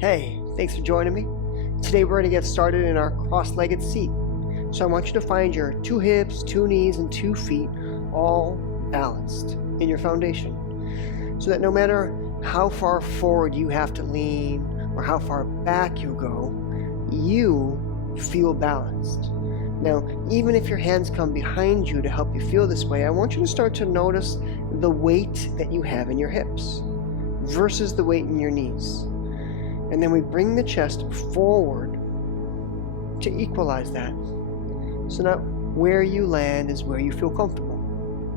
Hey, thanks for joining me. Today we're going to get started in our cross-legged seat. So I want you to find your 2 hips, 2 knees, and 2 feet all balanced in your foundation. So that no matter how far forward you have to lean or how far back you go, you feel balanced. Now, even if your hands come behind you to help you feel this way, I want you to start to notice the weight that you have in your hips versus the weight in your knees. And then we bring the chest forward to equalize that. So now where you land is where you feel comfortable.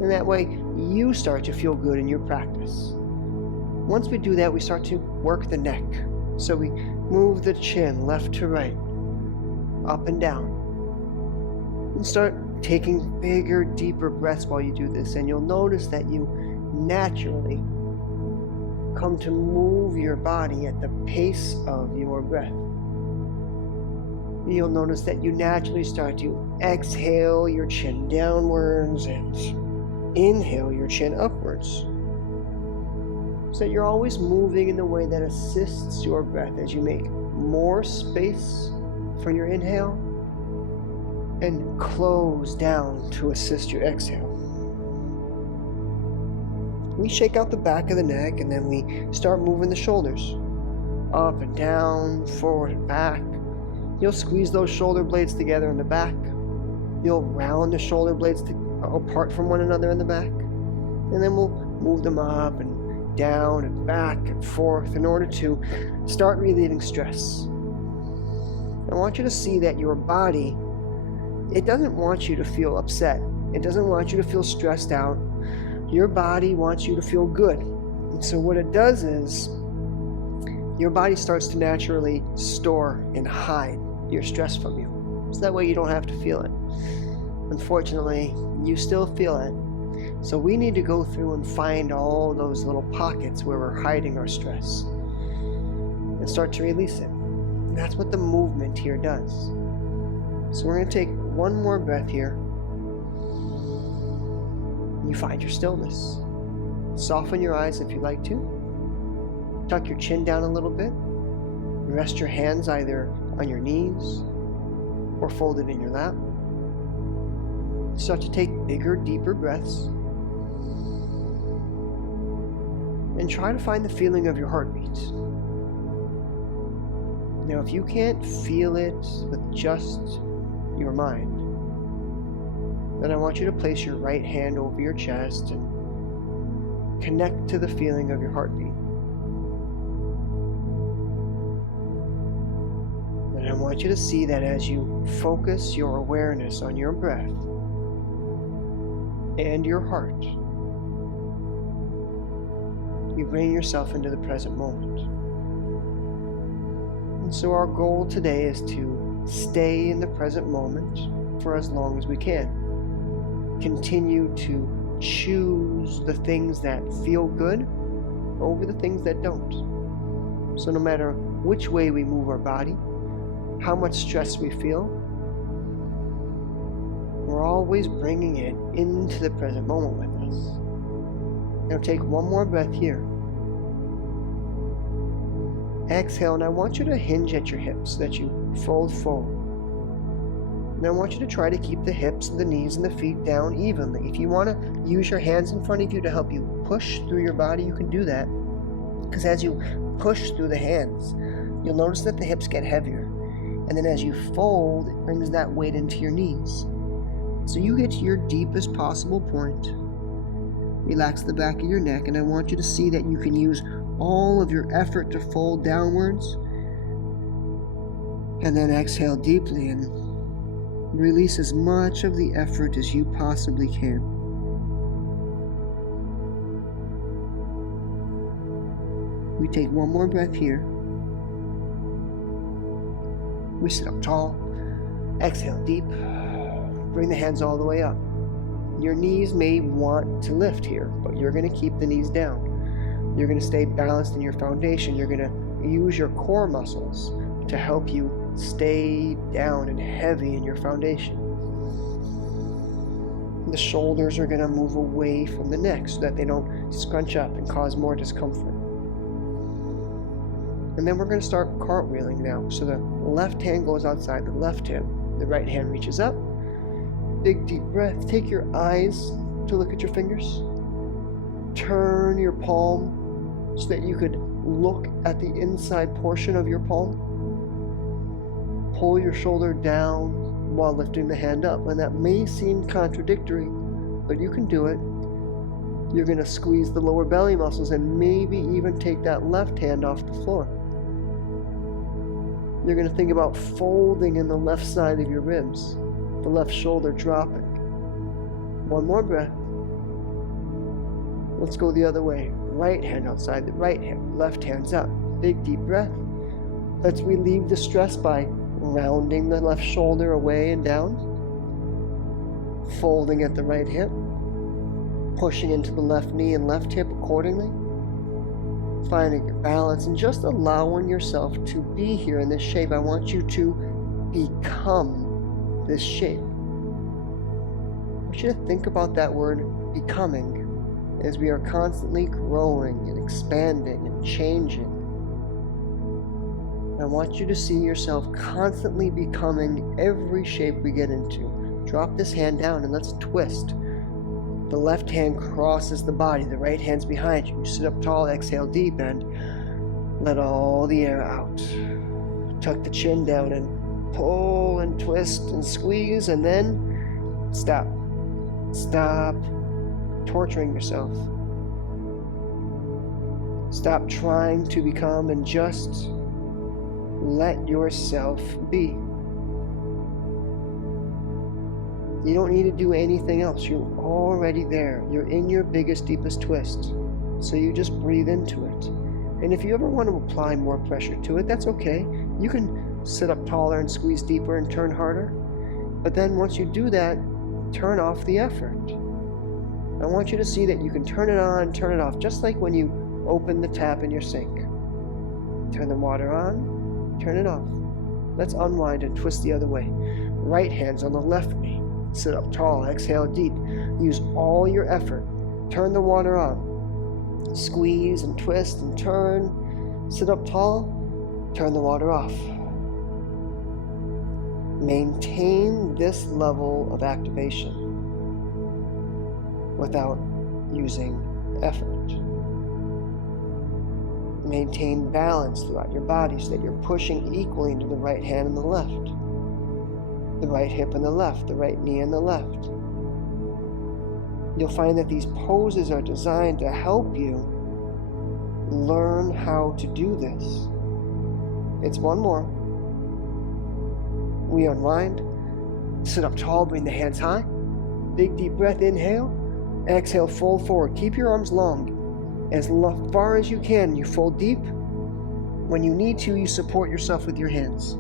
And that way you start to feel good in your practice. Once we do that, we start to work the neck. So we move the chin left to right, up and down. And start taking bigger, deeper breaths while you do this. And you'll notice that you naturally come to move your body at the pace of your breath. You'll notice that you naturally start to exhale your chin downwards and inhale your chin upwards. So that you're always moving in the way that assists your breath as you make more space for your inhale and close down to assist your exhale. We shake out the back of the neck and then we start moving the shoulders up and down, forward and back. You'll squeeze those shoulder blades together in the back. You'll round the shoulder blades apart from one another in the back. And then we'll move them up and down and back and forth in order to start relieving stress. I want you to see that your body, it doesn't want you to feel upset. It doesn't want you to feel stressed out. Your body wants you to feel good. And so what it does is your body starts to naturally store and hide your stress from you. So that way you don't have to feel it. Unfortunately, you still feel it. So we need to go through and find all those little pockets where we're hiding our stress and start to release it. And that's what the movement here does. So we're going to take one more breath here. You find your stillness. Soften your eyes if you'd like to. Tuck your chin down a little bit. Rest your hands either on your knees or folded in your lap. Start to take bigger, deeper breaths. And try to find the feeling of your heartbeat. Now, if you can't feel it with just your mind, then I want you to place your right hand over your chest and connect to the feeling of your heartbeat. And I want you to see that as you focus your awareness on your breath and your heart, you bring yourself into the present moment. And so our goal today is to stay in the present moment for as long as we can. Continue to choose the things that feel good over the things that don't. So no matter which way we move our body, how much stress we feel, we're always bringing it into the present moment with us. Now take one more breath here. Exhale, and I want you to hinge at your hips so that you fold forward. And I want you to try to keep the hips, the knees, and the feet down evenly. If you want to use your hands in front of you to help you push through your body, you can do that. Because as you push through the hands, you'll notice that the hips get heavier. And then as you fold, it brings that weight into your knees. So you get to your deepest possible point. Relax the back of your neck, and I want you to see that you can use all of your effort to fold downwards. And then exhale deeply and release as much of the effort as you possibly can. We take one more breath here. We sit up tall. Exhale deep. Bring the hands all the way up. Your knees may want to lift here, but you're going to keep the knees down. You're going to stay balanced in your foundation. You're going to use your core muscles to help you stay down and heavy in your foundation. The shoulders are going to move away from the neck so that they don't scrunch up and cause more discomfort. And then we're going to start cartwheeling now. So the left hand goes outside the left hip. The right hand reaches up. Big deep breath. Take your eyes to look at your fingers. Turn your palm so that you could look at the inside portion of your palm. Pull your shoulder down while lifting the hand up. And that may seem contradictory, but you can do it. You're going to squeeze the lower belly muscles and maybe even take that left hand off the floor. You're going to think about folding in the left side of your ribs, the left shoulder dropping. One more breath. Let's go the other way. Right hand outside the right hip, left hand's up. Big deep breath. Let's relieve the stress by rounding the left shoulder away and down. Folding at the right hip. Pushing into the left knee and left hip accordingly. Finding your balance and just allowing yourself to be here in this shape. I want you to become this shape. I want you to think about that word becoming as we are constantly growing and expanding and changing. I want you to see yourself constantly becoming every shape we get into. Drop this hand down and let's twist. The left hand crosses the body, the right hand's behind you. You sit up tall, exhale deep, and let all the air out. Tuck the chin down and pull and twist and squeeze, and then stop. Stop torturing yourself. Stop trying to become and just let yourself be. You don't need to do anything else. You're already there. You're in your biggest, deepest twist. So you just breathe into it. And if you ever want to apply more pressure to it, that's okay. You can sit up taller and squeeze deeper and turn harder. But then once you do that, turn off the effort. I want you to see that you can turn it on, turn it off, just like when you open the tap in your sink. Turn the water on, turn it off. Let's unwind and twist the other way. Right hand's on the left knee. Sit up tall, exhale deep. Use all your effort. Turn the water on. Squeeze and twist and turn. Sit up tall, turn the water off. Maintain this level of activation without using effort. Maintain balance throughout your body so that you're pushing equally into the right hand and the left. The right hip and the left, the right knee and the left. You'll find that these poses are designed to help you learn how to do this. It's one more. We unwind, sit up tall, bring the hands high. Big deep breath, inhale. Exhale, fold forward. Keep your arms long. As far as you can, you fold deep. When you need to, you support yourself with your hands.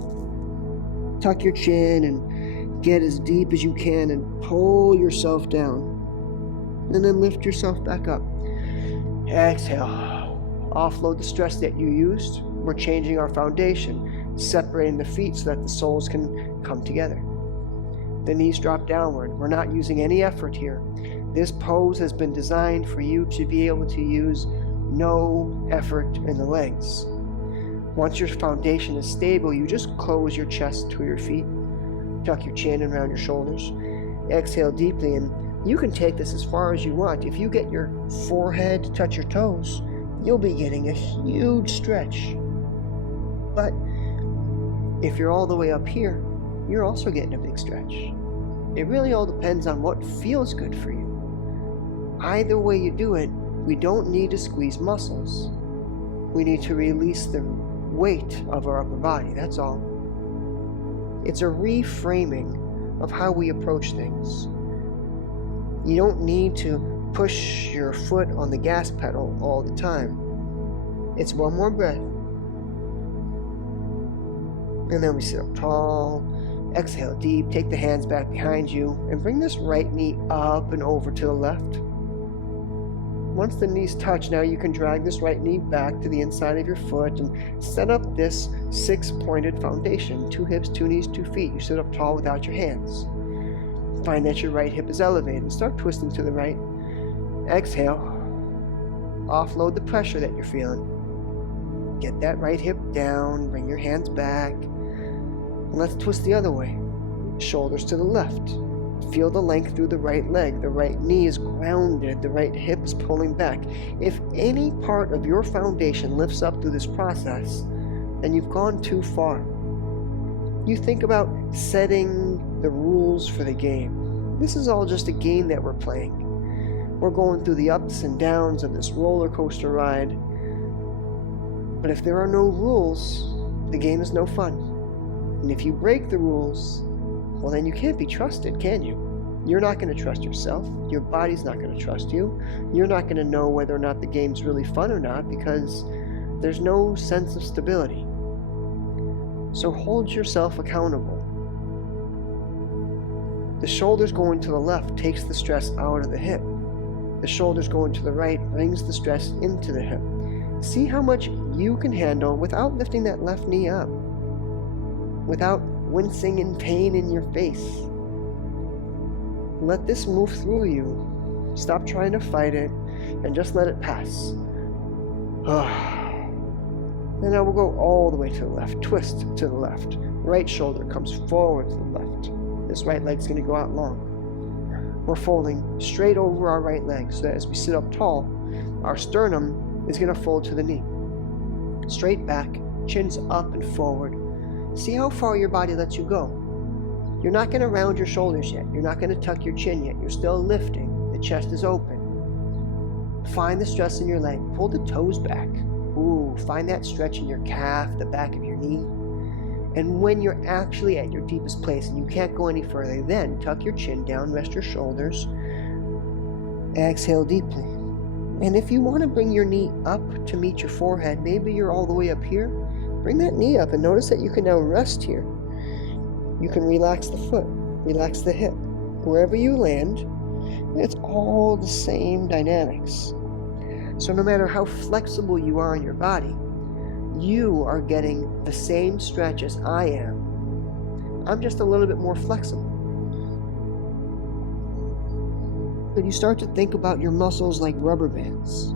Tuck your chin and get as deep as you can and pull yourself down. And then lift yourself back up. Exhale. Offload the stress that you used. We're changing our foundation, separating the feet so that the soles can come together. The knees drop downward. We're not using any effort here. This pose has been designed for you to be able to use no effort in the legs. Once your foundation is stable, you just close your chest to your feet. Tuck your chin around your shoulders. Exhale deeply, and you can take this as far as you want. If you get your forehead to touch your toes, you'll be getting a huge stretch. But if you're all the way up here, you're also getting a big stretch. It really all depends on what feels good for you. Either way you do it, we don't need to squeeze muscles. We need to release the weight of our upper body, that's all. It's a reframing of how we approach things. You don't need to push your foot on the gas pedal all the time. It's one more breath. And then we sit up tall, exhale deep, take the hands back behind you, and bring this right knee up and over to the left. Once the knees touch, now you can drag this right knee back to the inside of your foot and set up this 6-pointed foundation. 2 hips, 2 knees, 2 feet. You sit up tall without your hands. Find that your right hip is elevated. Start twisting to the right. Exhale. Offload the pressure that you're feeling. Get that right hip down, bring your hands back, and let's twist the other way. Shoulders to the left. Feel the length through the right leg. The right knee is grounded. The right hip is pulling back. If any part of your foundation lifts up through this process, then you've gone too far. You think about setting the rules for the game. This is all just a game that we're playing. We're going through the ups and downs of this roller coaster ride. But if there are no rules, the game is no fun. And if you break the rules, well, then you can't be trusted, can you? You're not going to trust yourself. Your body's not going to trust you. You're not going to know whether or not the game's really fun or not because there's no sense of stability. So hold yourself accountable. The shoulders going to the left takes the stress out of the hip. The shoulders going to the right brings the stress into the hip. See how much you can handle without lifting that left knee up, without wincing in pain in your face. Let this move through you. Stop trying to fight it and just let it pass. And now we'll go all the way to the left. Twist to the left. Right shoulder comes forward to the left. This right leg's going to go out long. We're folding straight over our right leg so that as we sit up tall, our sternum is going to fold to the knee. Straight back, chin's up and forward. See how far your body lets you go. You're not going to round your shoulders yet. You're not going to tuck your chin yet. You're still lifting. The chest is open. Find the stress in your leg. Pull the toes back. Ooh, find that stretch in your calf, the back of your knee. And when you're actually at your deepest place and you can't go any further, then tuck your chin down, rest your shoulders. Exhale deeply. And if you want to bring your knee up to meet your forehead, maybe you're all the way up here, bring that knee up and notice that you can now rest here. You can relax the foot, relax the hip. Wherever you land, it's all the same dynamics. So no matter how flexible you are in your body, you are getting the same stretch as I am. I'm just a little bit more flexible. But you start to think about your muscles like rubber bands.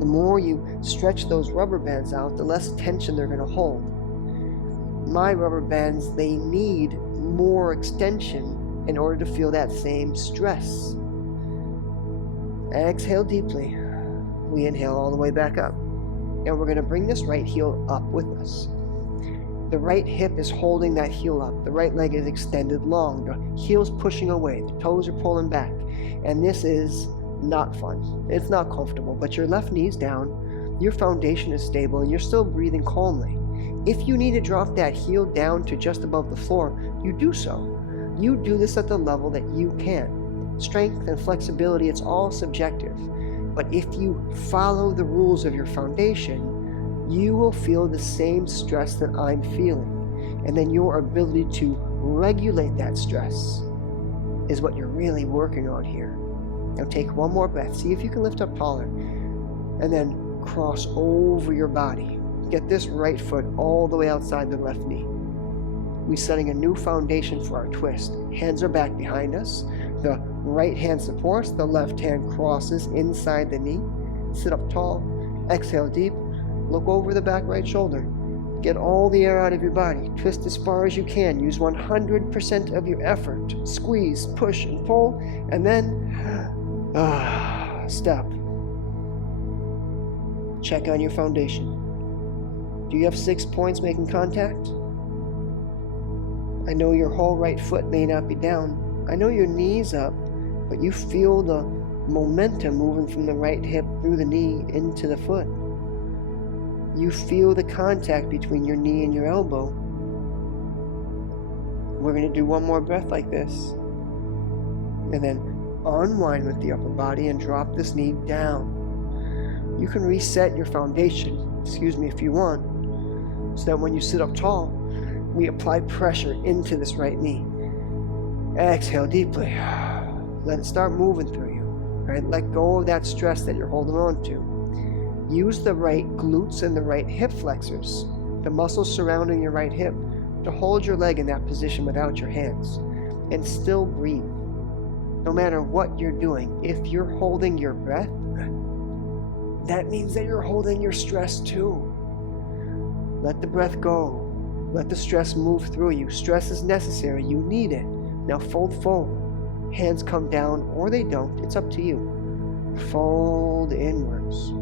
The more you stretch those rubber bands out, the less tension they're going to hold. My rubber bands, they need more extension in order to feel that same stress. Exhale deeply. We inhale all the way back up. And we're going to bring this right heel up with us. The right hip is holding that heel up. The right leg is extended long. The heel's pushing away. The toes are pulling back. And this is not fun. It's not comfortable, but your left knee's down. Your foundation is stable and you're still breathing calmly. If you need to drop that heel down to just above the floor, you do so. You do this at the level that you can. Strength and flexibility, it's all subjective. But if you follow the rules of your foundation, you will feel the same stress that I'm feeling. And then your ability to regulate that stress is what you're really working on here. Now take one more breath. See if you can lift up taller. And then cross over your body. Get this right foot all the way outside the left knee. We're setting a new foundation for our twist. Hands are back behind us. The right hand supports, the left hand crosses inside the knee. Sit up tall. Exhale deep. Look over the back right shoulder. Get all the air out of your body. Twist as far as you can. Use 100% of your effort. Squeeze, push, and pull. And then step. Check on your foundation. Do you have 6 points making contact? I know your whole right foot may not be down. I know your knee's up, but you feel the momentum moving from the right hip through the knee into the foot. You feel the contact between your knee and your elbow. We're going to do one more breath like this. And then unwind with the upper body and drop this knee down. You can reset your foundation, if you want, so that when you sit up tall, we apply pressure into this right knee. Exhale deeply. Let it start moving through you. Right? Let go of that stress that you're holding on to. Use the right glutes and the right hip flexors, the muscles surrounding your right hip, to hold your leg in that position without your hands. And still breathe. No matter what you're doing, if you're holding your breath, that means that you're holding your stress too. Let the breath go. Let the stress move through you. Stress is necessary. You need it. Now fold forward. Hands come down or they don't. It's up to you. Fold inwards.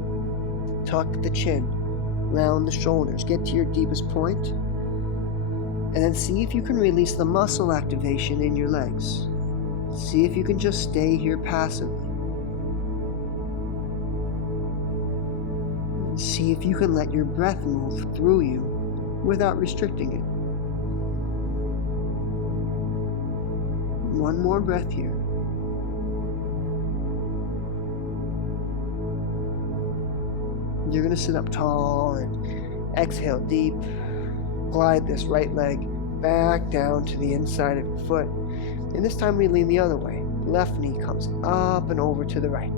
Tuck the chin. Round the shoulders. Get to your deepest point. And then see if you can release the muscle activation in your legs. See if you can just stay here passively. See if you can let your breath move through you without restricting it. One more breath here. You're going to sit up tall and exhale deep. Glide this right leg back down to the inside of your foot. And this time we lean the other way. Left knee comes up and over to the right.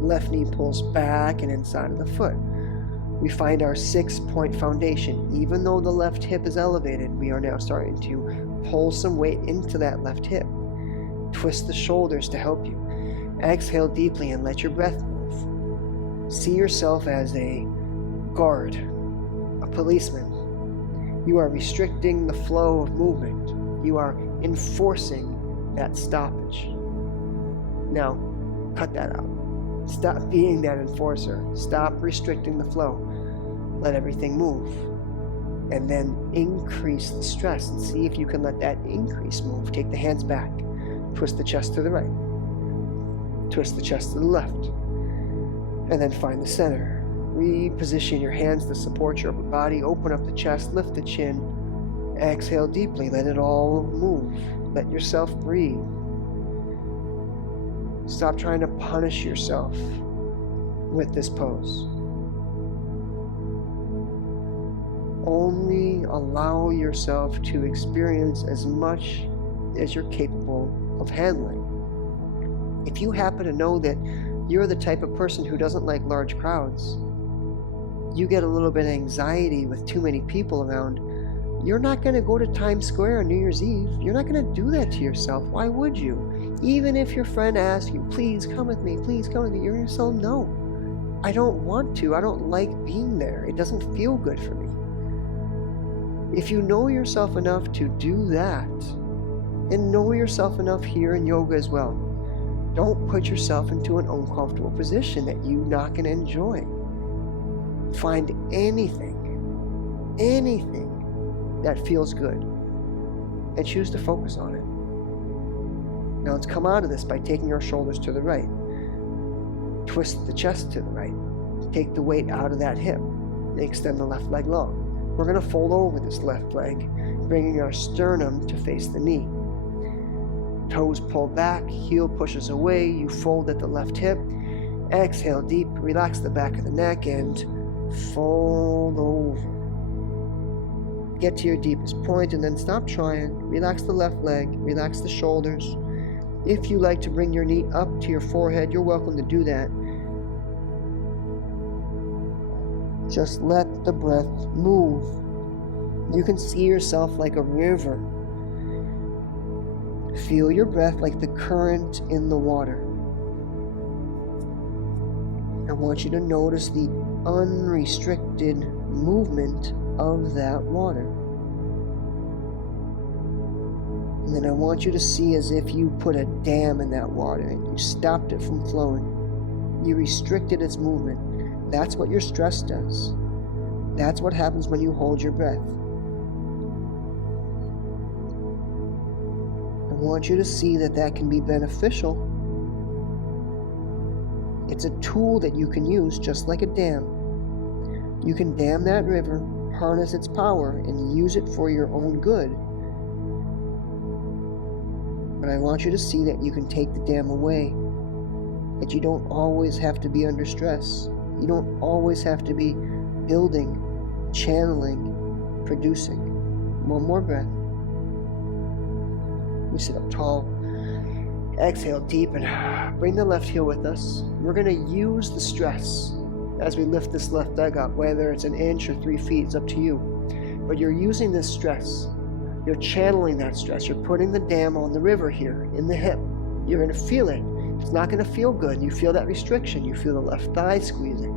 Left knee pulls back and inside of the foot. We find our 6-point foundation. Even though the left hip is elevated, we are now starting to pull some weight into that left hip. Twist the shoulders to help you. Exhale deeply and let your breath move. See yourself as a guard, a policeman. You are restricting the flow of movement. You are enforcing that stoppage. Now, cut that out. Stop being that enforcer. Stop restricting the flow. Let everything move. And then increase the stress and see if you can let that increase move. Take the hands back. Twist the chest to the right. Twist the chest to the left. And then find the center. Reposition your hands to support your upper body. Open up the chest. Lift the chin. Exhale deeply. Let it all move. Let yourself breathe. Stop trying to punish yourself with this pose. Only allow yourself to experience as much as you're capable of handling. If you happen to know that you're the type of person who doesn't like large crowds, you get a little bit of anxiety with too many people around, you're not going to go to Times Square on New Year's Eve. You're not going to do that to yourself. Why would you? Even if your friend asks you, please come with me, you're going to tell them, no, I don't want to. I don't like being there. It doesn't feel good for me. If you know yourself enough to do that, and know yourself enough here in yoga as well, don't put yourself into an uncomfortable position that you're not going to enjoy. Find anything that feels good and choose to focus on it. Now let's come out of this by taking our shoulders to the right. Twist the chest to the right. Take the weight out of that hip and extend the left leg long. We're going to fold over this left leg, bringing our sternum to face the knee. Toes pull back, heel pushes away, you fold at the left hip. Exhale deep, relax the back of the neck and fold over. Get to your deepest point and then stop trying. Relax the left leg, relax the shoulders. If you like to bring your knee up to your forehead, you're welcome to do that. Just let the breath move. You can see yourself like a river. Feel your breath like the current in the water. I want you to notice the unrestricted movement of that water. And then I want you to see as if you put a dam in that water and you stopped it from flowing. You restricted its movement. That's what your stress does. That's what happens when you hold your breath. I want you to see that that can be beneficial. It's a tool that you can use just like a dam. You can dam that river, harness its power, and use it for your own good. But I want you to see that you can take the dam away, that you don't always have to be under stress. You don't always have to be building, channeling, producing. One more breath. We sit up tall. Exhale deep and bring the left heel with us. We're going to use the stress as we lift this left leg up, whether it's an inch or 3 feet, it's up to you. But you're using this stress. You're channeling that stress. You're putting the dam on the river here in the hip. You're going to feel it It's not going to feel good. You feel that restriction. You feel the left thigh squeezing.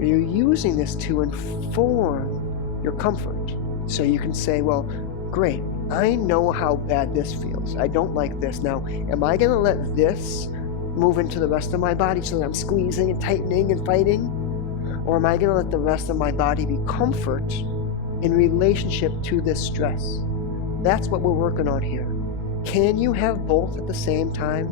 You're using this to inform your comfort. So you can say, well, great, I know how bad this feels. I don't like this. Now, am I going to let this move into the rest of my body so that I'm squeezing and tightening and fighting? Or am I going to let the rest of my body be comfort in relationship to this stress? That's what we're working on here. Can you have both at the same time?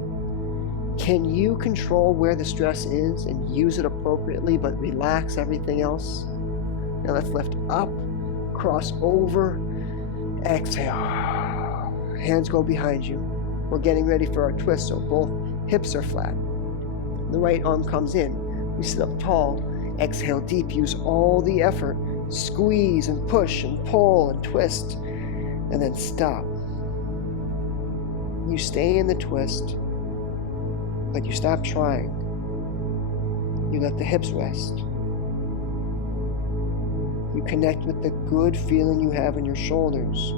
Can you control where the stress is and use it appropriately, but relax everything else? Now let's lift up, cross over, exhale. Hands go behind you. We're getting ready for our twist, so both hips are flat. The right arm comes in. We sit up tall. Exhale deep. Use all the effort. Squeeze and push and pull and twist. And then stop. You stay in the twist, but you stop trying. You let the hips rest. You connect with the good feeling you have in your shoulders.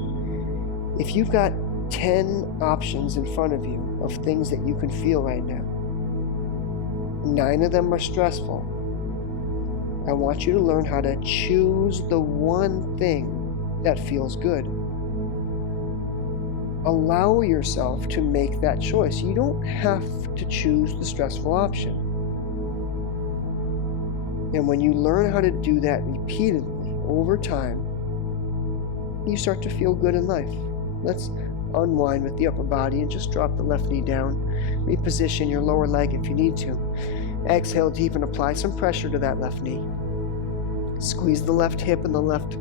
If you've got 10 options in front of you of things that you can feel right now, 9 of them are stressful. I want you to learn how to choose the one thing that feels good. Allow yourself to make that choice. You don't have to choose the stressful option. And when you learn how to do that repeatedly over time, you start to feel good in life. Let's unwind with the upper body and just drop the left knee down. Reposition your lower leg if you need to. Exhale deep and apply some pressure to that left knee. Squeeze the left hip and the left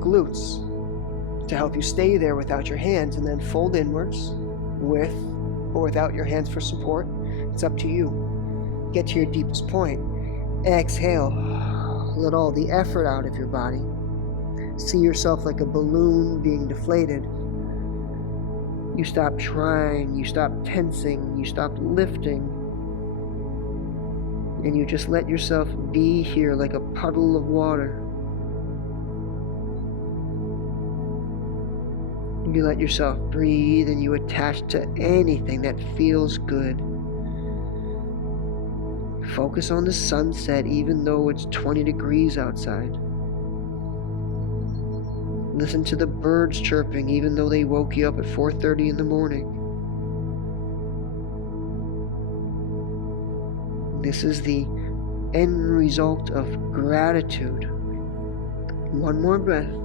glutes to help you stay there without your hands, and then fold inwards with or without your hands for support. It's up to you. Get to your deepest point. Exhale. Let all the effort out of your body. See yourself like a balloon being deflated. You stop trying, you stop tensing, you stop lifting, and you just let yourself be here like a puddle of water. You let yourself breathe and you attach to anything that feels good. Focus on the sunset even though it's 20 degrees outside. Listen to the birds chirping even though they woke you up at 4:30 in the morning. This is the end result of gratitude. One more breath.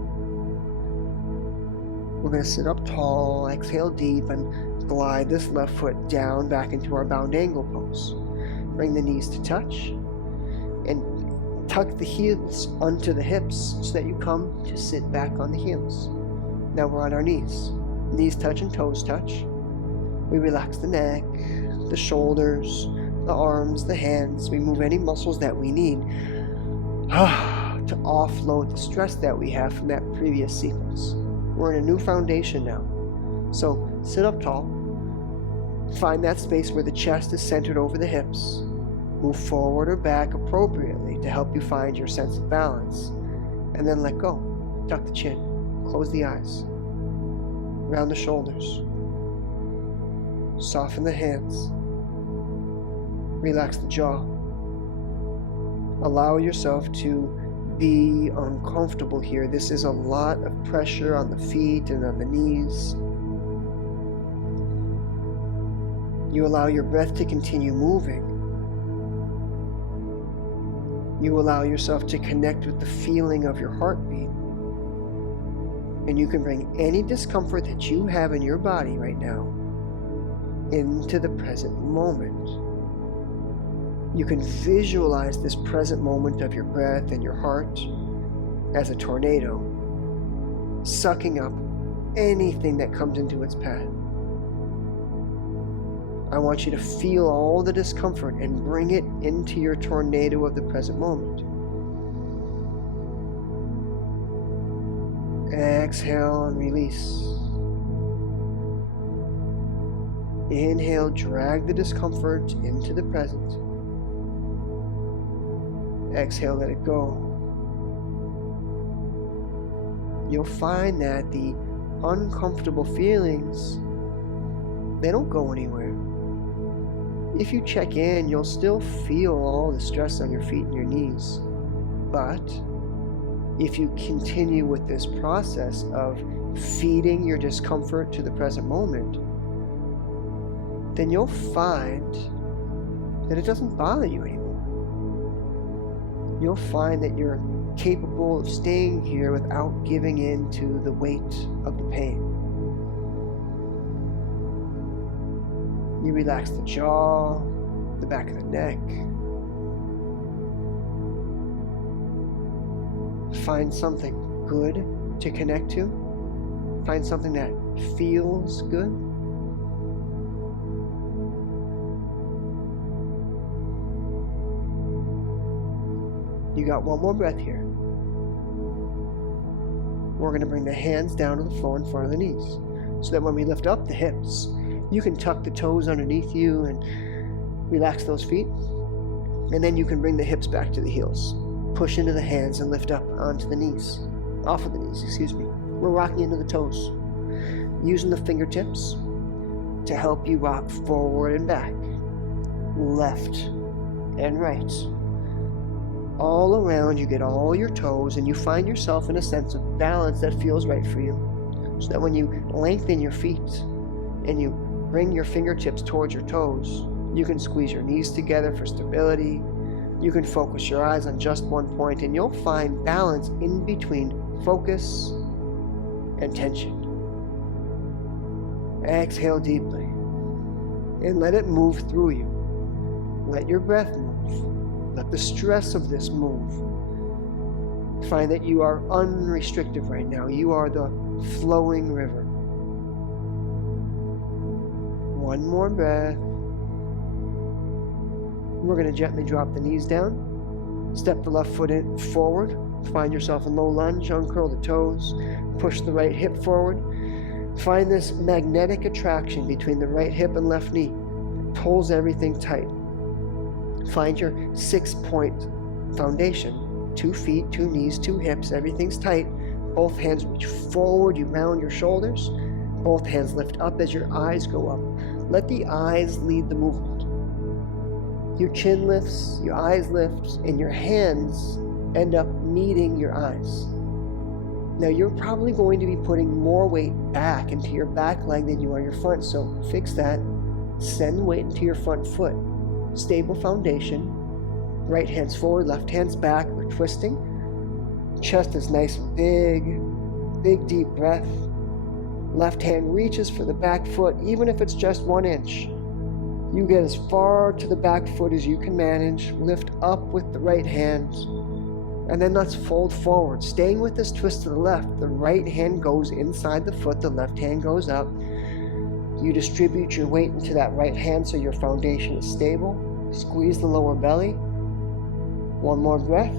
We're going to sit up tall, exhale deep, and glide this left foot down back into our bound angle pose. Bring the knees to touch and tuck the heels onto the hips so that you come to sit back on the heels. Now we're on our knees. Knees touch and toes touch. We relax the neck, the shoulders, the arms, the hands. We move any muscles that we need to offload the stress that we have from that previous sequence. We're in a new foundation now. So sit up tall. Find that space where the chest is centered over the hips. Move forward or back appropriately to help you find your sense of balance. And then let go. Tuck the chin. Close the eyes. Round the shoulders. Soften the hands. Relax the jaw. Allow yourself to be uncomfortable here. This is a lot of pressure on the feet and on the knees. You allow your breath to continue moving. You allow yourself to connect with the feeling of your heartbeat. And you can bring any discomfort that you have in your body right now into the present moment. You can visualize this present moment of your breath and your heart as a tornado, sucking up anything that comes into its path. I want you to feel all the discomfort and bring it into your tornado of the present moment. Exhale and release. Inhale, drag the discomfort into the present. Exhale, let it go. You'll find that the uncomfortable feelings, they don't go anywhere. If you check in, you'll still feel all the stress on your feet and your knees. But if you continue with this process of feeding your discomfort to the present moment, then you'll find that it doesn't bother you anymore. You'll find that you're capable of staying here without giving in to the weight of the pain. You relax the jaw, the back of the neck. Find something good to connect to. Find something that feels good. You got one more breath here. We're going to bring the hands down to the floor in front of the knees, so that when we lift up the hips, you can tuck the toes underneath you and relax those feet. And then you can bring the hips back to the heels. Push into the hands and lift up onto the knees. Off of the knees, We're rocking into the toes. Using the fingertips to help you rock forward and back. Left and right. All around, you get all your toes and you find yourself in a sense of balance that feels right for you. So that when you lengthen your feet and you bring your fingertips towards your toes, you can squeeze your knees together for stability. You can focus your eyes on just one point and you'll find balance in between focus and tension. Exhale deeply and let it move through you. Let your breath move. Let the stress of this move. Find that you are unrestricted right now. You are the flowing river. One more breath. We're going to gently drop the knees down. Step the left foot in forward. Find yourself in low lunge. Uncurl the toes. Push the right hip forward. Find this magnetic attraction between the right hip and left knee. It pulls everything tight. Find your 6-point foundation. 2 feet, 2 knees, 2 hips. Everything's tight. Both hands reach forward. You round your shoulders. Both hands lift up as your eyes go up. Let the eyes lead the movement. Your chin lifts, your eyes lift, and your hands end up meeting your eyes. Now you're probably going to be putting more weight back into your back leg than you are your front, so fix that. Send weight into your front foot. Stable foundation. Right hand's forward, left hand's back. We're twisting. Chest is nice and big. Big deep breath. Left hand reaches for the back foot, even if it's just 1 inch. You get as far to the back foot as you can manage. Lift up with the right hand. And then let's fold forward. Staying with this twist to the left, the right hand goes inside the foot, the left hand goes up. You distribute your weight into that right hand so your foundation is stable. Squeeze the lower belly. One more breath.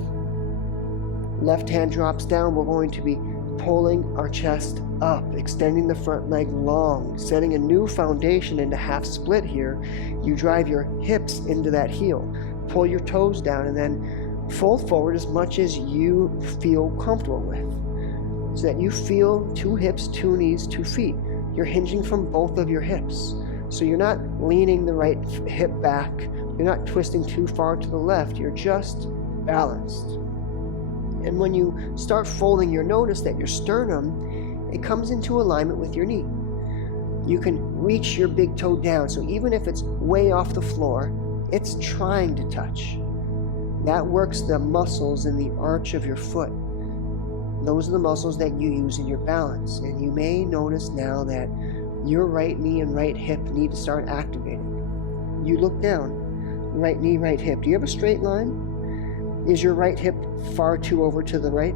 Left hand drops down. We're going to be pulling our chest up, extending the front leg long, setting a new foundation into half split here. You drive your hips into that heel. Pull your toes down and then fold forward as much as you feel comfortable with, so that you feel 2 hips, 2 knees, 2 feet. You're hinging from both of your hips. So you're not leaning the right hip back. You're not twisting too far to the left. You're just balanced. And when you start folding, you'll notice that your sternum, it comes into alignment with your knee. You can reach your big toe down. So even if it's way off the floor, it's trying to touch. That works the muscles in the arch of your foot. Those are the muscles that you use in your balance. And you may notice now that your right knee and right hip need to start activating. You look down, right knee, right hip. Do you have a straight line? Is your right hip far too over to the right?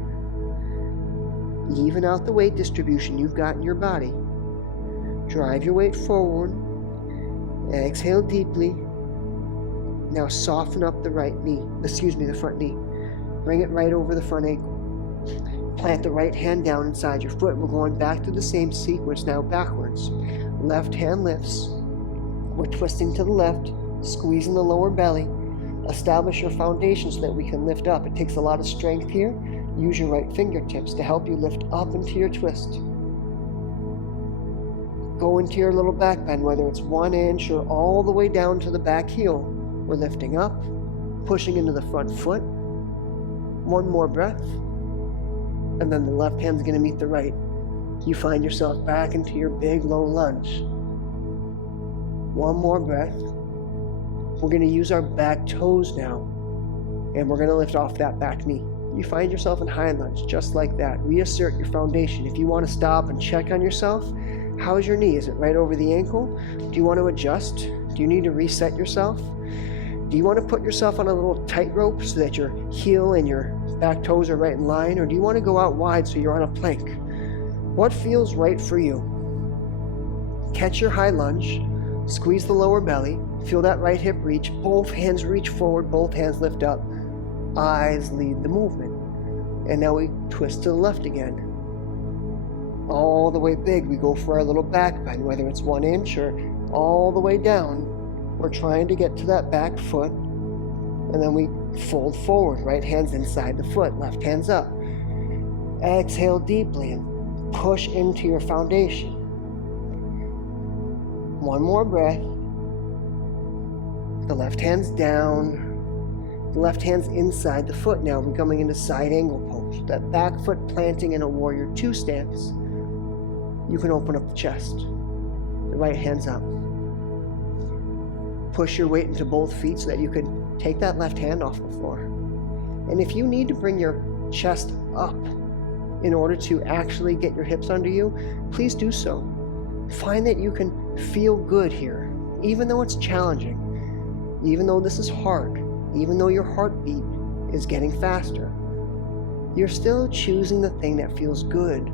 Even out the weight distribution you've got in your body. Drive your weight forward. Exhale deeply. Now soften up the the front knee. Bring it right over the front ankle. Plant the right hand down inside your foot. We're going back to the same sequence now backwards. Left hand lifts. We're twisting to the left, squeezing the lower belly. Establish your foundation so that we can lift up. It takes a lot of strength here. Use your right fingertips to help you lift up into your twist. go into your little back bend, whether it's 1 inch or all the way down to the back heel. We're lifting up, pushing into the front foot. One more breath, and then the left hand's going to meet the right. You find yourself back into your big low lunge. One more breath. We're going to use our back toes now, and we're going to lift off that back knee. You find yourself in high lunge, just like that. Reassert your foundation. If you want to stop and check on yourself, how's your knee? Is it right over the ankle? Do you want to adjust? Do you need to reset yourself? Do you want to put yourself on a little tightrope so that your heel and your back toes are right in line? Or do you want to go out wide so you're on a plank? What feels right for you? Catch your high lunge, squeeze the lower belly, feel that right hip reach, both hands reach forward, both hands lift up, eyes lead the movement. And now we twist to the left again. All the way big, we go for our little back bend, whether it's 1 inch or all the way down. We're trying to get to that back foot, and then we fold forward, right hand's inside the foot, left hand's up. Exhale deeply and push into your foundation. One more breath. The left hand's down. The left hand's inside the foot now, becoming into side angle pose. That back foot planting in a warrior 2 stance. You can open up the chest. The right hand's up. Push your weight into both feet so that you can take that left hand off the floor. And if you need to bring your chest up in order to actually get your hips under you, please do so. Find that you can feel good here, even though it's challenging, even though this is hard, even though your heartbeat is getting faster. You're still choosing the thing that feels good.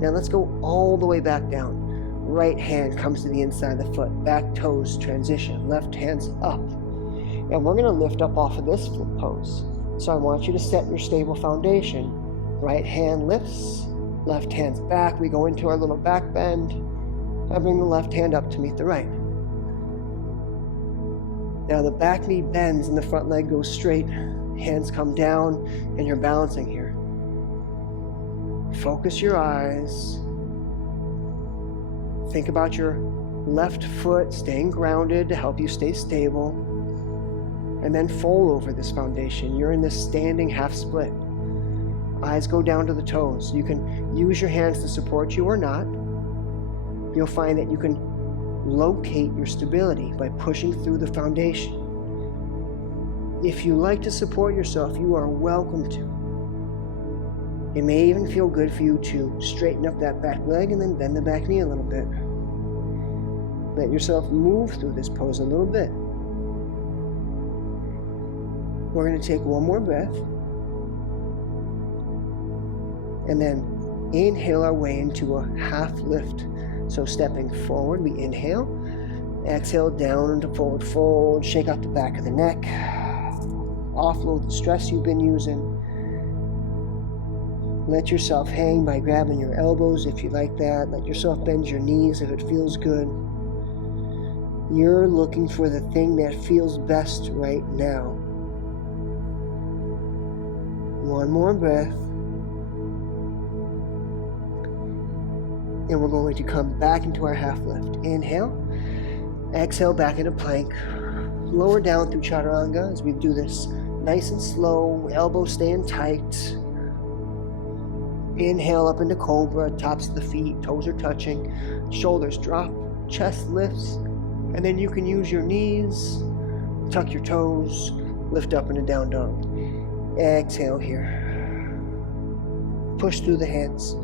Now let's go all the way back down. Right hand comes to the inside of the foot, back toes transition, left hand's up. And we're gonna lift up off of this pose. So I want you to set your stable foundation. Right hand lifts, left hand's back. We go into our little back bend. I bring the left hand up to meet the right. Now the back knee bends and the front leg goes straight. Hands come down and you're balancing here. Focus your eyes. Think about your left foot staying grounded to help you stay stable. And then fold over this foundation. You're in this standing half split. Eyes go down to the toes. You can use your hands to support you or not. You'll find that you can locate your stability by pushing through the foundation. If you like to support yourself, you are welcome to. It may even feel good for you to straighten up that back leg and then bend the back knee a little bit. Let yourself move through this pose a little bit. We're going to take one more breath. And then inhale our way into a half lift. So stepping forward, we inhale. Exhale down into forward fold. Shake out the back of the neck. Offload the stress you've been using. Let yourself hang by grabbing your elbows if you like that. Let yourself bend your knees if it feels good. You're looking for the thing that feels best right now. One more breath. And we're going to come back into our half lift. Inhale. Exhale back into plank. Lower down through chaturanga as we do this nice and slow. Elbows staying tight. Inhale up into cobra. Tops of the feet. Toes are touching. Shoulders drop. Chest lifts. And then you can use your knees. Tuck your toes. Lift up into down dog. Exhale here. Push through the hands.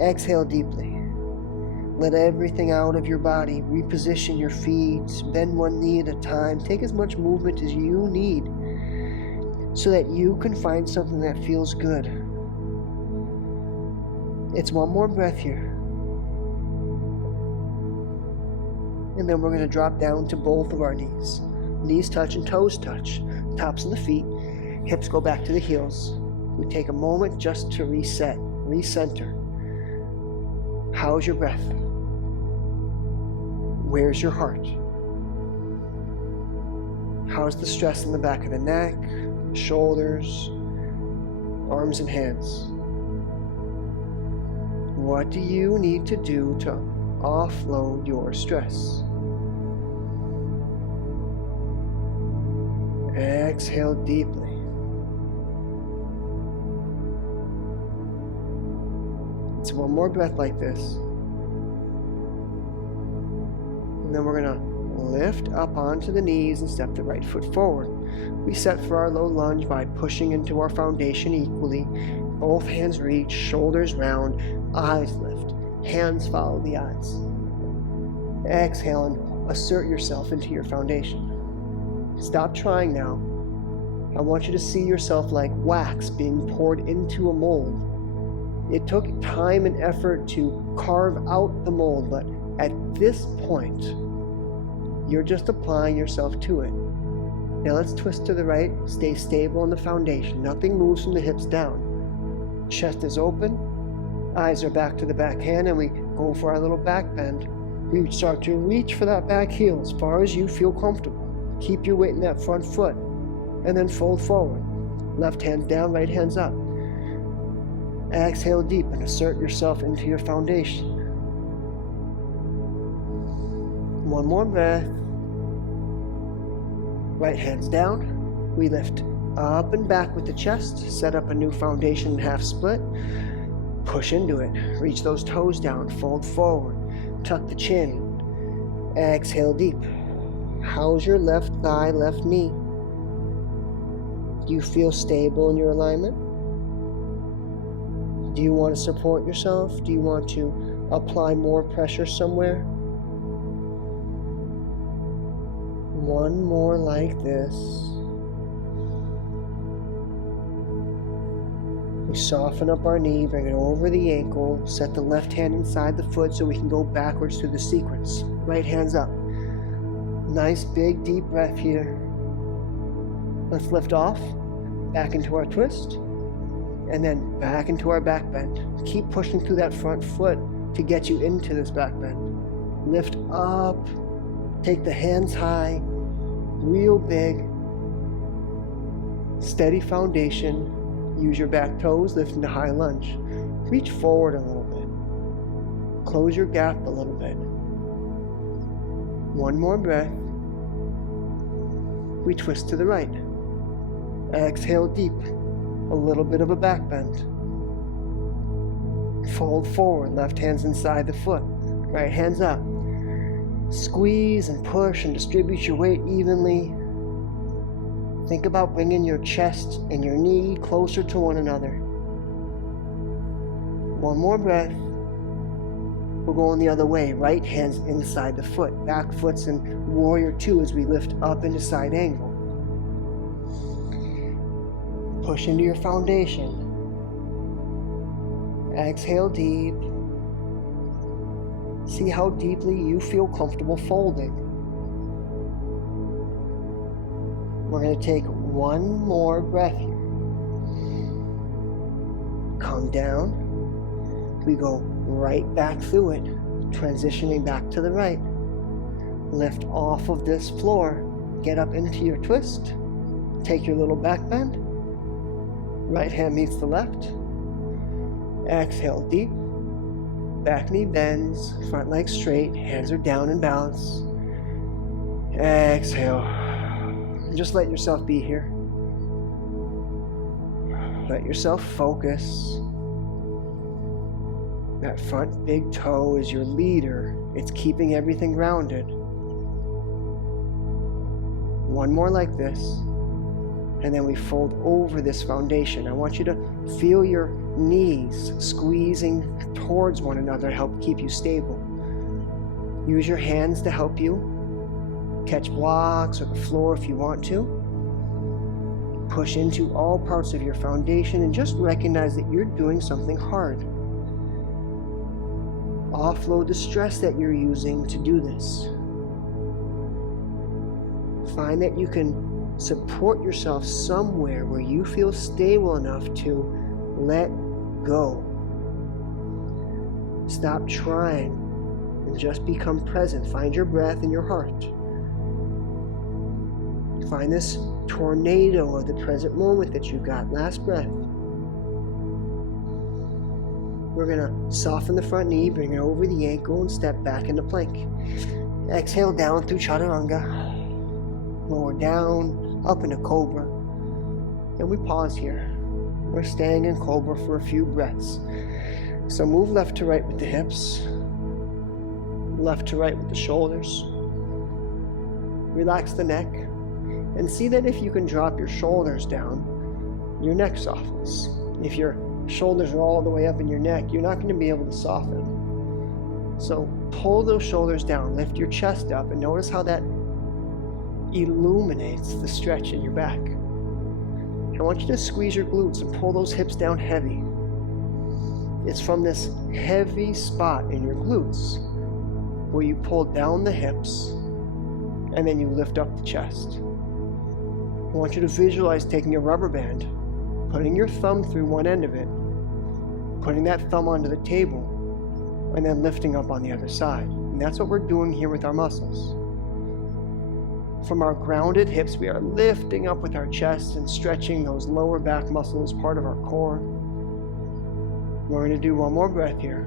Exhale deeply. Let everything out of your body. Reposition your feet. Bend one knee at a time. Take as much movement as you need so that you can find something that feels good. It's one more breath here. And then we're going to drop down to both of our knees. Knees touch and toes touch. Tops of the feet. Hips go back to the heels. We take a moment just to reset, recenter. How's your breath? Where's your heart? How's the stress in the back of the neck, shoulders, arms and hands? What do you need to do to offload your stress. Exhale deeply. So one more breath like this. And then we're going to lift up onto the knees and step the right foot forward. We set for our low lunge by pushing into our foundation equally. Both hands reach, shoulders round, eyes lift, hands follow the eyes. Exhale and assert yourself into your foundation. Stop trying now. I want you to see yourself like wax being poured into a mold. It took time and effort to carve out the mold, but at this point, you're just applying yourself to it. Now let's twist to the right, stay stable on the foundation. Nothing moves from the hips down. Chest is open, eyes are back to the back hand, and we go for our little back bend. We start to reach for that back heel as far as you feel comfortable. Keep your weight in that front foot, and then fold forward. Left hand down, right hand's up. Exhale deep and assert yourself into your foundation. One more breath. Right hand's down. We lift up and back with the chest. Set up a new foundation, half split. Push into it. Reach those toes down. Fold forward. Tuck the chin. Exhale deep. How's your left thigh, left knee? Do you feel stable in your alignment? Do you want to support yourself? Do you want to apply more pressure somewhere? One more like this. We soften up our knee, bring it over the ankle, set the left hand inside the foot so we can go backwards through the sequence. Right hand's up. Nice big deep breath here. Let's lift off, back into our twist, and then back into our back bend. Keep pushing through that front foot to get you into this back bend. Lift up, take the hands high, real big, steady foundation. Use your back toes, lift into high lunge. Reach forward a little bit. Close your gap a little bit. One more breath. We twist to the right. Exhale deep. A little bit of a back bend. Fold forward, left hand's inside the foot, right hand's up. Squeeze and push and distribute your weight evenly. Think about bringing your chest and your knee closer to one another. One more breath. We're going the other way. Right hand's inside the foot. Back foot's in warrior two as we lift up into side angle. Push into your foundation. Exhale deep. See how deeply you feel comfortable folding. We're going to take one more breath here. Come down. We go right back through it, transitioning back to the right. Lift off of this floor. Get up into your twist. Take your little back bend. Right hand meets the left. Exhale deep. Back knee bends. Front leg straight. Hands are down in balance. Exhale. Just let yourself be here. Let yourself focus. That front big toe is your leader. It's keeping everything grounded. One more like this. And then we fold over this foundation. I want you to feel your knees squeezing towards one another, help keep you stable. Use your hands to help you catch blocks or the floor if you want to. Push into all parts of your foundation and just recognize that you're doing something hard. Offload the stress that you're using to do this. Find that you can support yourself somewhere where you feel stable enough to let go. Stop trying and just become present. Find your breath in your heart. Find this tornado of the present moment that you got. Last breath. we're gonna soften the front knee, bring it over the ankle, and step back into plank. Exhale down through chaturanga, lower down, up into cobra, and we pause here. We're staying in cobra for a few breaths. So move left to right with the hips, left to right with the shoulders. Relax the neck, and see that if you can drop your shoulders down, your neck softens. If your shoulders are all the way up in your neck, you're not going to be able to soften. So pull those shoulders down, lift your chest up, and notice how that illuminates the stretch in your back. I want you to squeeze your glutes and pull those hips down heavy. It's from this heavy spot in your glutes where you pull down the hips and then you lift up the chest. I want you to visualize taking a rubber band, putting your thumb through one end of it, putting that thumb onto the table, and then lifting up on the other side. And that's what we're doing here with our muscles. From our grounded hips, we are lifting up with our chest and stretching those lower back muscles, part of our core. We're going to do one more breath here.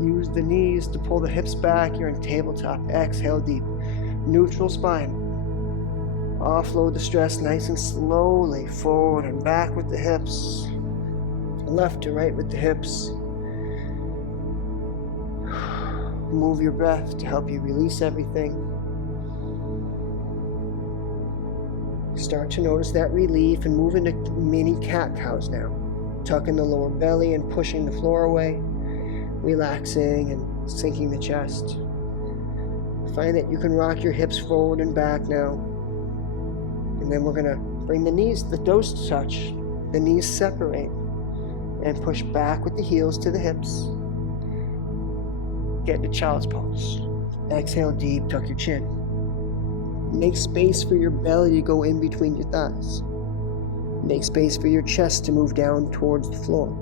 Use the knees to pull the hips back. You're in tabletop. Exhale deep. Neutral spine. Offload the stress nice and slowly. Forward and back with the hips. Left to right with the hips. Move your breath to help you release everything. Start to notice that relief and move into mini cat-cows now. Tucking the lower belly and pushing the floor away. Relaxing and sinking the chest. Find that you can rock your hips forward and back now. And then we're going to bring the knees, the toes touch. The knees separate. And push back with the heels to the hips. Get into child's pose. Exhale deep, tuck your chin. Make space for your belly to go in between your thighs. Make space for your chest to move down towards the floor.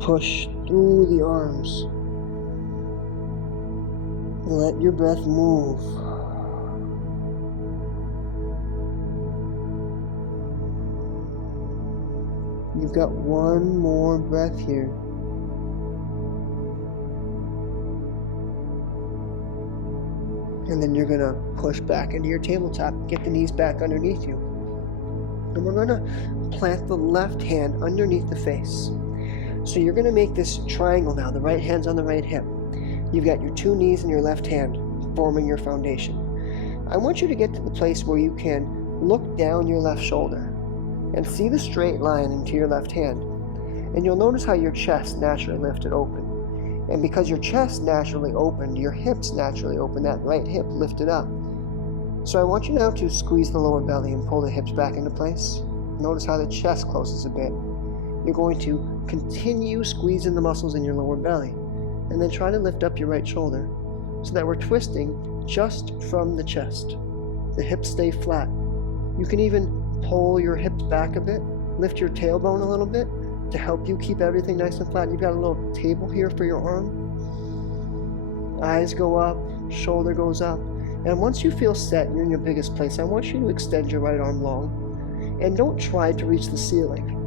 Push through the arms. Let your breath move. You've got one more breath here. And then you're going to push back into your tabletop. Get the knees back underneath you. And we're going to plant the left hand underneath the face. So you're going to make this triangle now. The right hand's on the right hip. You've got your two knees and your left hand forming your foundation. I want you to get to the place where you can look down your left shoulder and see the straight line into your left hand. And you'll notice how your chest naturally lifted open. And because your chest naturally opened, your hips naturally opened, that right hip lifted up. So I want you now to squeeze the lower belly and pull the hips back into place. Notice how the chest closes a bit. You're going to continue squeezing the muscles in your lower belly and then try to lift up your right shoulder so that we're twisting just from the chest. The hips stay flat. You can even pull your hips back a bit, lift your tailbone a little bit to help you keep everything nice and flat. You've got a little table here for your arm. Eyes go up, shoulder goes up. And once you feel set, you're in your biggest place, I want you to extend your right arm long. And don't try to reach the ceiling.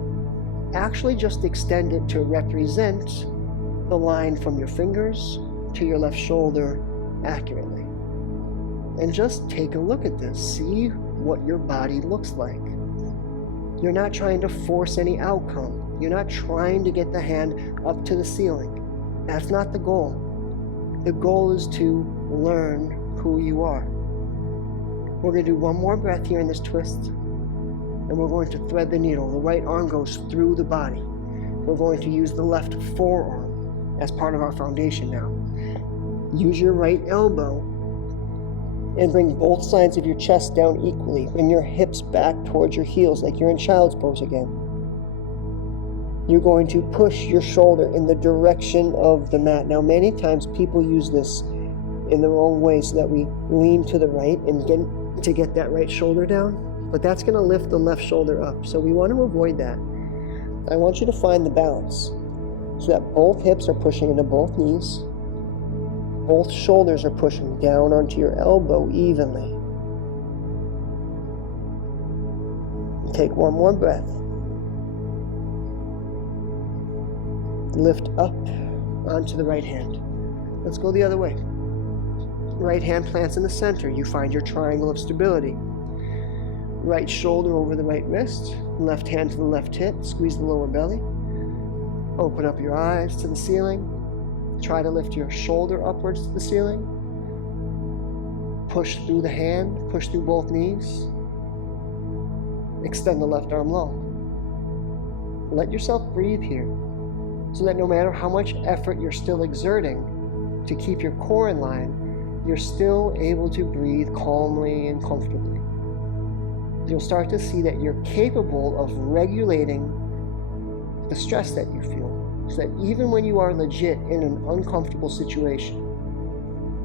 Actually just extend it to represent the line from your fingers to your left shoulder accurately. And just take a look at this. See what your body looks like. You're not trying to force any outcome. You're not trying to get the hand up to the ceiling. That's not the goal. The goal is to learn who you are. We're going to do one more breath here in this twist. And we're going to thread the needle. The right arm goes through the body. We're going to use the left forearm as part of our foundation now. Use your right elbow and bring both sides of your chest down equally. Bring your hips back towards your heels like you're in child's pose again. You're going to push your shoulder in the direction of the mat. Now, many times people use this in the wrong way so that we lean to the right and get that right shoulder down. But that's going to lift the left shoulder up. So we want to avoid that. I want you to find the balance so that both hips are pushing into both knees. Both shoulders are pushing down onto your elbow evenly. Take one more breath. Lift up onto the right hand. Let's go the other way. Right hand plants in the center. You find your triangle of stability. Right shoulder over the right wrist. Left hand to the left hip. Squeeze the lower belly. Open up your eyes to the ceiling. Try to lift your shoulder upwards to the ceiling. Push through the hand. Push through both knees. Extend the left arm low. Let yourself breathe here, so that no matter how much effort you're still exerting to keep your core in line, you're still able to breathe calmly and comfortably. You'll start to see that you're capable of regulating the stress that you feel, so that even when you are legit in an uncomfortable situation,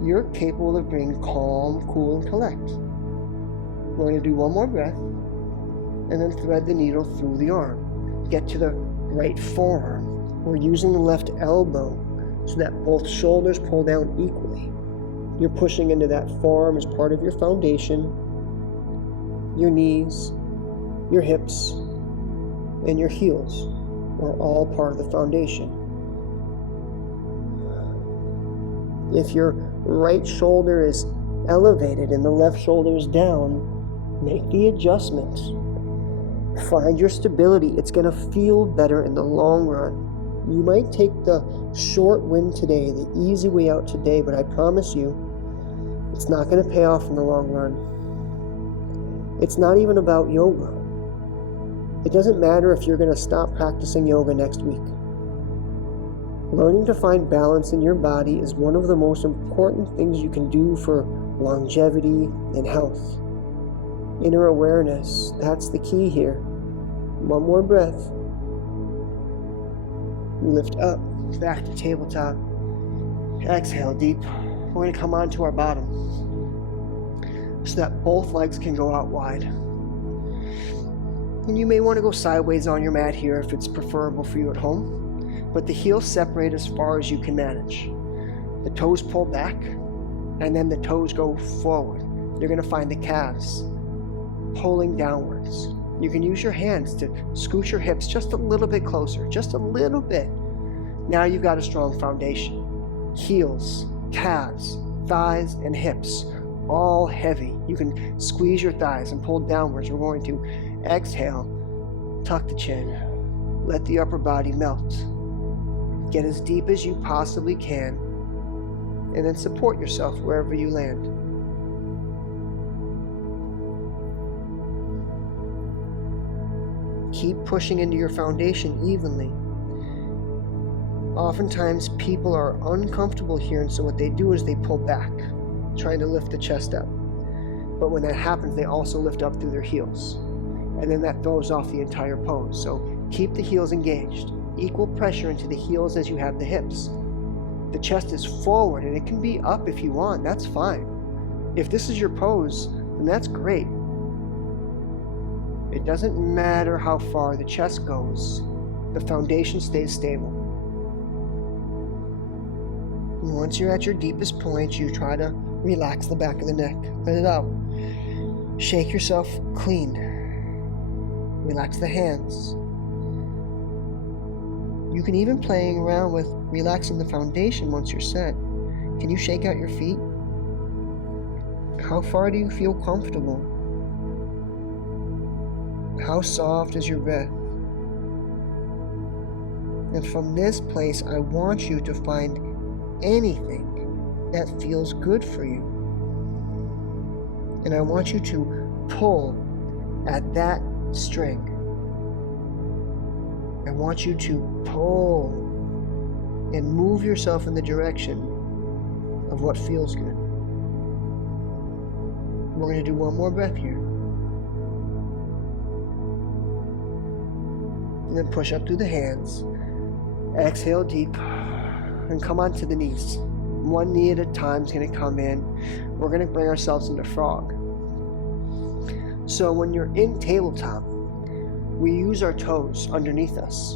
you're capable of being calm, cool, and collect. We're going to do one more breath, and then thread the needle through the arm. Get to the right forearm. We're using the left elbow so that both shoulders pull down equally. You're pushing into that forearm as part of your foundation. Your knees, your hips, and your heels are all part of the foundation. If your right shoulder is elevated and the left shoulder is down, make the adjustments. Find your stability. It's going to feel better in the long run. You might take the short win today, the easy way out today, but I promise you, it's not going to pay off in the long run. It's not even about yoga. It doesn't matter if you're going to stop practicing yoga next week. Learning to find balance in your body is one of the most important things you can do for longevity and health. Inner awareness, that's the key here. One more breath. Lift up, back to tabletop. Exhale deep. We're going to come onto our bottom so that both legs can go out wide. And you may want to go sideways on your mat here if it's preferable for you at home, but the heels separate as far as you can manage. The toes pull back, and then the toes go forward. You're going to find the calves pulling downwards. You can use your hands to scoot your hips just a little bit closer, just a little bit. Now you've got a strong foundation. Heels, calves, thighs, and hips, all heavy. You can squeeze your thighs and pull downwards. We're going to exhale, tuck the chin, let the upper body melt. Get as deep as you possibly can, and then support yourself wherever you land. Keep pushing into your foundation evenly. Oftentimes people are uncomfortable here, and so what they do is they pull back, trying to lift the chest up. But when that happens, they also lift up through their heels. And then that throws off the entire pose. So keep the heels engaged. Equal pressure into the heels as you have the hips. The chest is forward, and it can be up if you want. That's fine. If this is your pose, then that's great. It doesn't matter how far the chest goes. The foundation stays stable. And once you're at your deepest point, you try to relax the back of the neck. Let it out. Shake yourself clean. Relax the hands. You can even play around with relaxing the foundation once you're set. Can you shake out your feet? How far do you feel comfortable? How soft is your breath? And from this place, I want you to find anything that feels good for you. And I want you to pull at that string. I want you to pull and move yourself in the direction of what feels good. We're going to do one more breath here. And then push up through the hands. Exhale deep and come onto the knees. One knee at a time is going to come in. We're going to bring ourselves into frog. So when you're in tabletop, we use our toes underneath us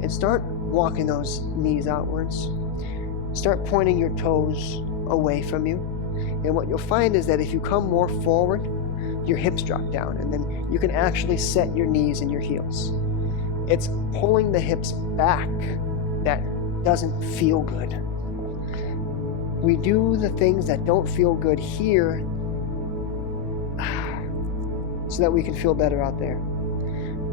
and start walking those knees outwards. Start pointing your toes away from you. And what you'll find is that if you come more forward, your hips drop down, and then you can actually set your knees and your heels. It's pulling the hips back that doesn't feel good. We do the things that don't feel good here so that we can feel better out there.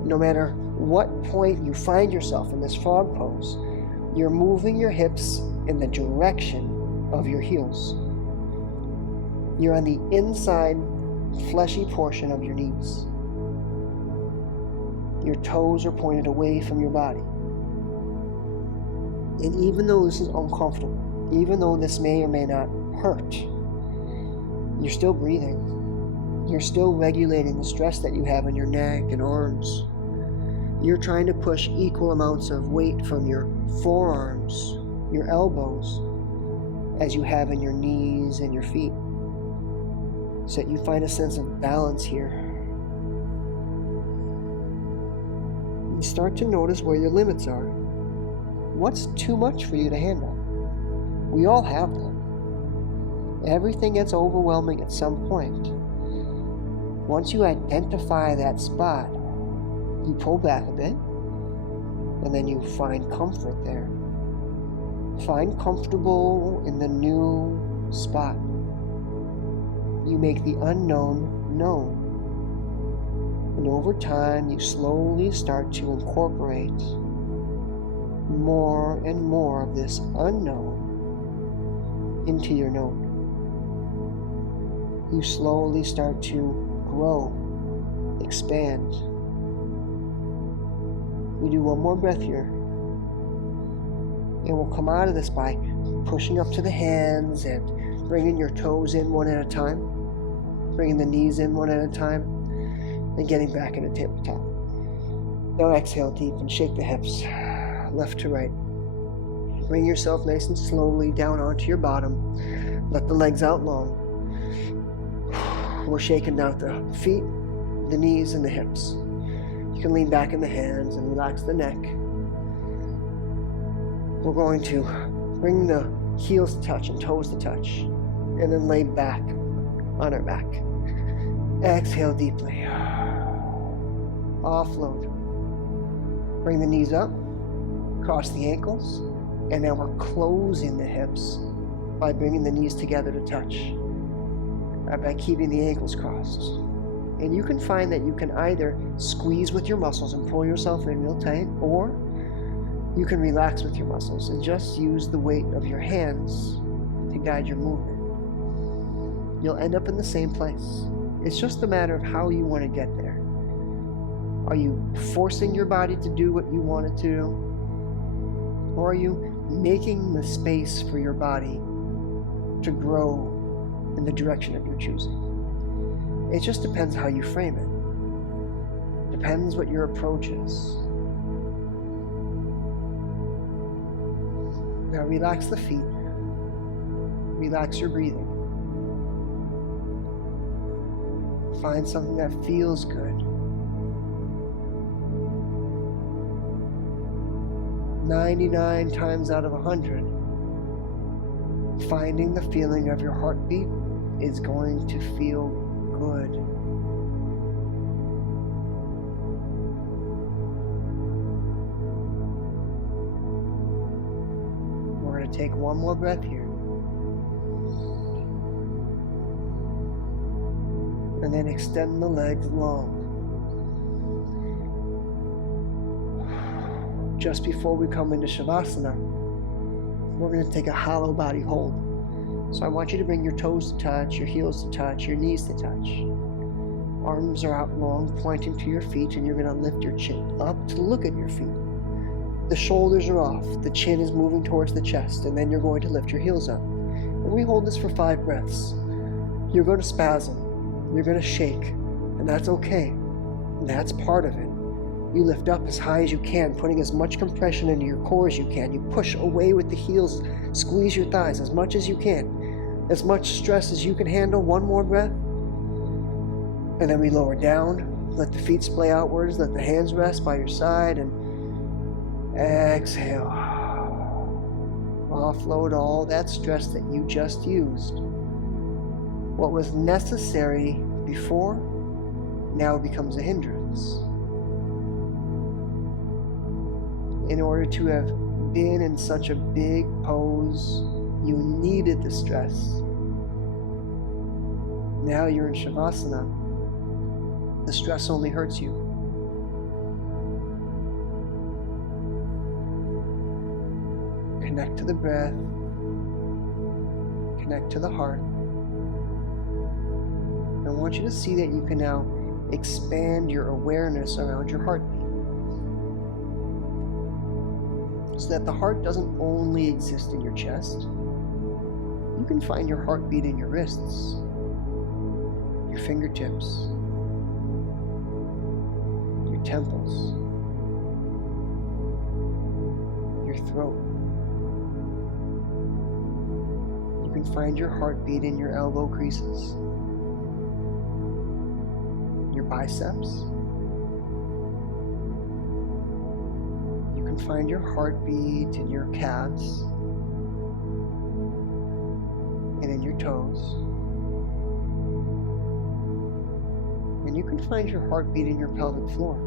No matter what point you find yourself in this frog pose, you're moving your hips in the direction of your heels. You're on the inside, fleshy portion of your knees. Your toes are pointed away from your body. And even though this is uncomfortable, even though this may or may not hurt, you're still breathing. You're still regulating the stress that you have in your neck and arms. You're trying to push equal amounts of weight from your forearms, your elbows, as you have in your knees and your feet, so that you find a sense of balance here. You start to notice where your limits are. What's too much for you to handle? We all have them. Everything gets overwhelming at some point. Once you identify that spot, you pull back a bit, and then you find comfort there. Find comfortable in the new spot. You make the unknown known. And over time, you slowly start to incorporate more and more of this unknown into your known. You slowly start to grow, expand. We do one more breath here. And we'll come out of this by pushing up to the hands and bringing your toes in one at a time, bringing the knees in one at a time, and getting back in a tabletop. Now exhale deep and shake the hips, left to right. Bring yourself nice and slowly down onto your bottom. Let the legs out long. We're shaking out the feet, the knees, and the hips. You can lean back in the hands and relax the neck. We're going to bring the heels to touch and toes to touch, and then lay back on our back. Exhale deeply. Offload. Bring the knees up, cross the ankles, and now we're closing the hips by bringing the knees together to touch, by keeping the ankles crossed. And you can find that you can either squeeze with your muscles and pull yourself in real tight, or you can relax with your muscles and just use the weight of your hands to guide your movement. You'll end up in the same place. It's just a matter of how you want to get there. Are you forcing your body to do what you want it to do? Or are you making the space for your body to grow in the direction of your choosing? It just depends how you frame it. Depends what your approach is. Now relax the feet. Relax your breathing. Find something that feels good. 99 times out of 100, finding the feeling of your heartbeat is going to feel good. We're going to take one more breath here. And then extend the legs long. Just before we come into Shavasana, we're going to take a hollow body hold. So I want you to bring your toes to touch, your heels to touch, your knees to touch. Arms are out long, pointing to your feet, and you're going to lift your chin up to look at your feet. The shoulders are off, the chin is moving towards the chest, and then you're going to lift your heels up. And we hold this for 5 breaths. You're going to spasm, you're going to shake, and that's okay. That's part of it. You lift up as high as you can, putting as much compression into your core as you can. You push away with the heels, squeeze your thighs as much as you can. As much stress as you can handle. One more breath. And then we lower down. Let the feet splay outwards. Let the hands rest by your side. And exhale. Offload all that stress that you just used. What was necessary before now becomes a hindrance. In order to have been in such a big pose, you needed the stress. Now you're in Shavasana. The stress only hurts you. Connect to the breath. Connect to the heart. I want you to see that you can now expand your awareness around your heartbeat, so that the heart doesn't only exist in your chest. You can find your heartbeat in your wrists, your fingertips, your temples, your throat. You can find your heartbeat in your elbow creases, your biceps. You can find your heartbeat in your calves and in your toes. And you can find your heartbeat in your pelvic floor.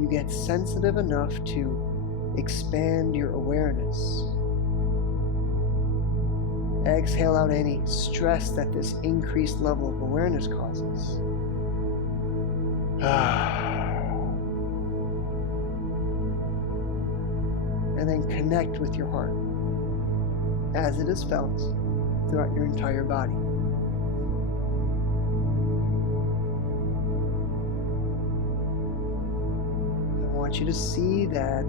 You get sensitive enough to expand your awareness. Exhale out any stress that this increased level of awareness causes. And then connect with your heart as it is felt throughout your entire body. I want you to see that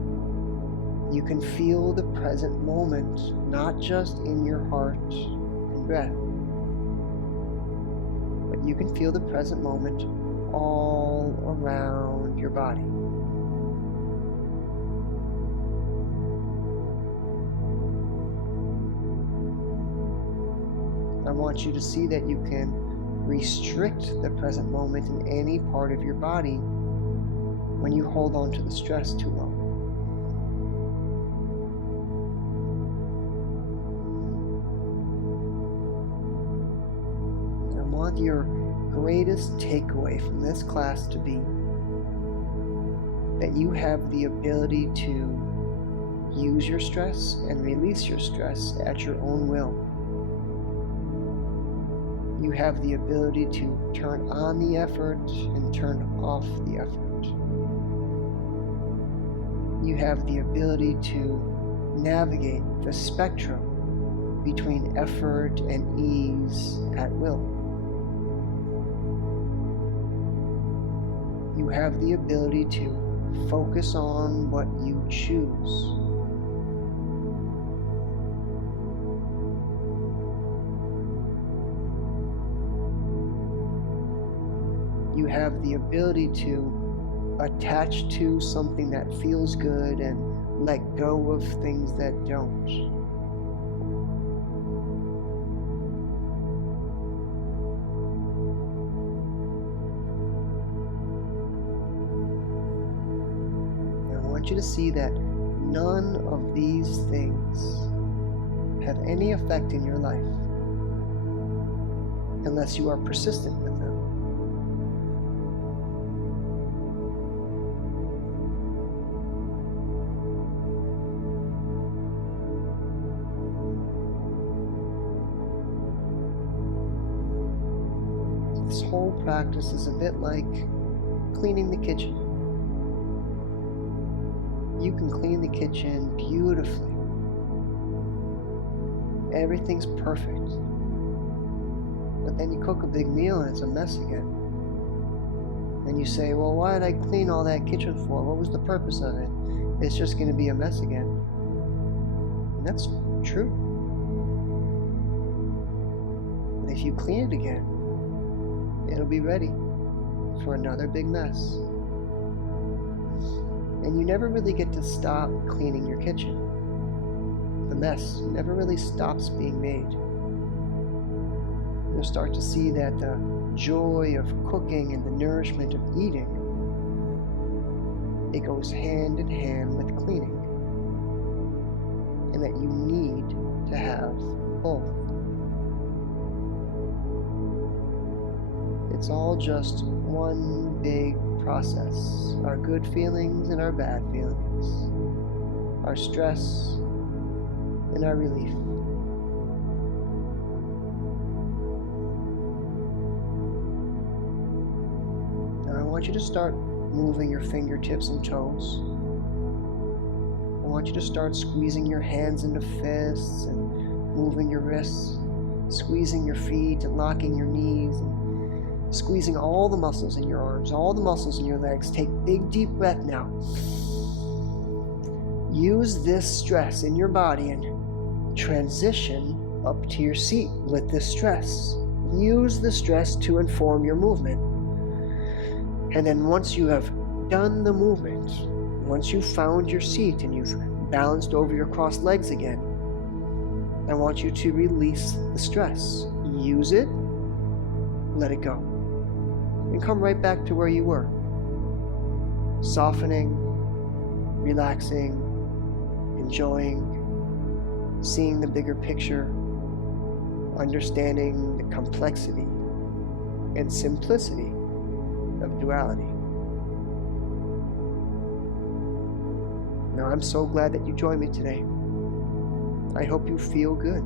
you can feel the present moment, not just in your heart and breath, but you can feel the present moment all around your body. I want you to see that you can restrict the present moment in any part of your body when you hold on to the stress too long. I want your greatest takeaway from this class to be that you have the ability to use your stress and release your stress at your own will. You have the ability to turn on the effort and turn off the effort. You have the ability to navigate the spectrum between effort and ease at will. You have the ability to focus on what you choose. You have the ability to attach to something that feels good and let go of things that don't. I want you to see that none of these things have any effect in your life unless you are persistent with them. This whole practice is a bit like cleaning the kitchen. You can clean the kitchen beautifully. Everything's perfect. But then you cook a big meal and it's a mess again. And you say, well, why did I clean all that kitchen for? What was the purpose of it? It's just going to be a mess again. And that's true. But if you clean it again, it'll be ready for another big mess. And you never really get to stop cleaning your kitchen. The mess never really stops being made. You'll start to see that the joy of cooking and the nourishment of eating, it goes hand in hand with cleaning. And that you need to have both. It's all just one big process. Our good feelings and our bad feelings. Our stress and our relief. Now I want you to start moving your fingertips and toes. I want you to start squeezing your hands into fists and moving your wrists, squeezing your feet and locking your knees, and squeezing all the muscles in your arms, all the muscles in your legs. Take a big deep breath now. Use this stress in your body and transition up to your seat with this stress. Use the stress to inform your movement. And then once you have done the movement, once you've found your seat and you've balanced over your crossed legs again, I want you to release the stress. Use it, let it go, and come right back to where you were. Softening, relaxing, enjoying, seeing the bigger picture, understanding the complexity and simplicity of duality. Now, I'm so glad that you joined me today. I hope you feel good.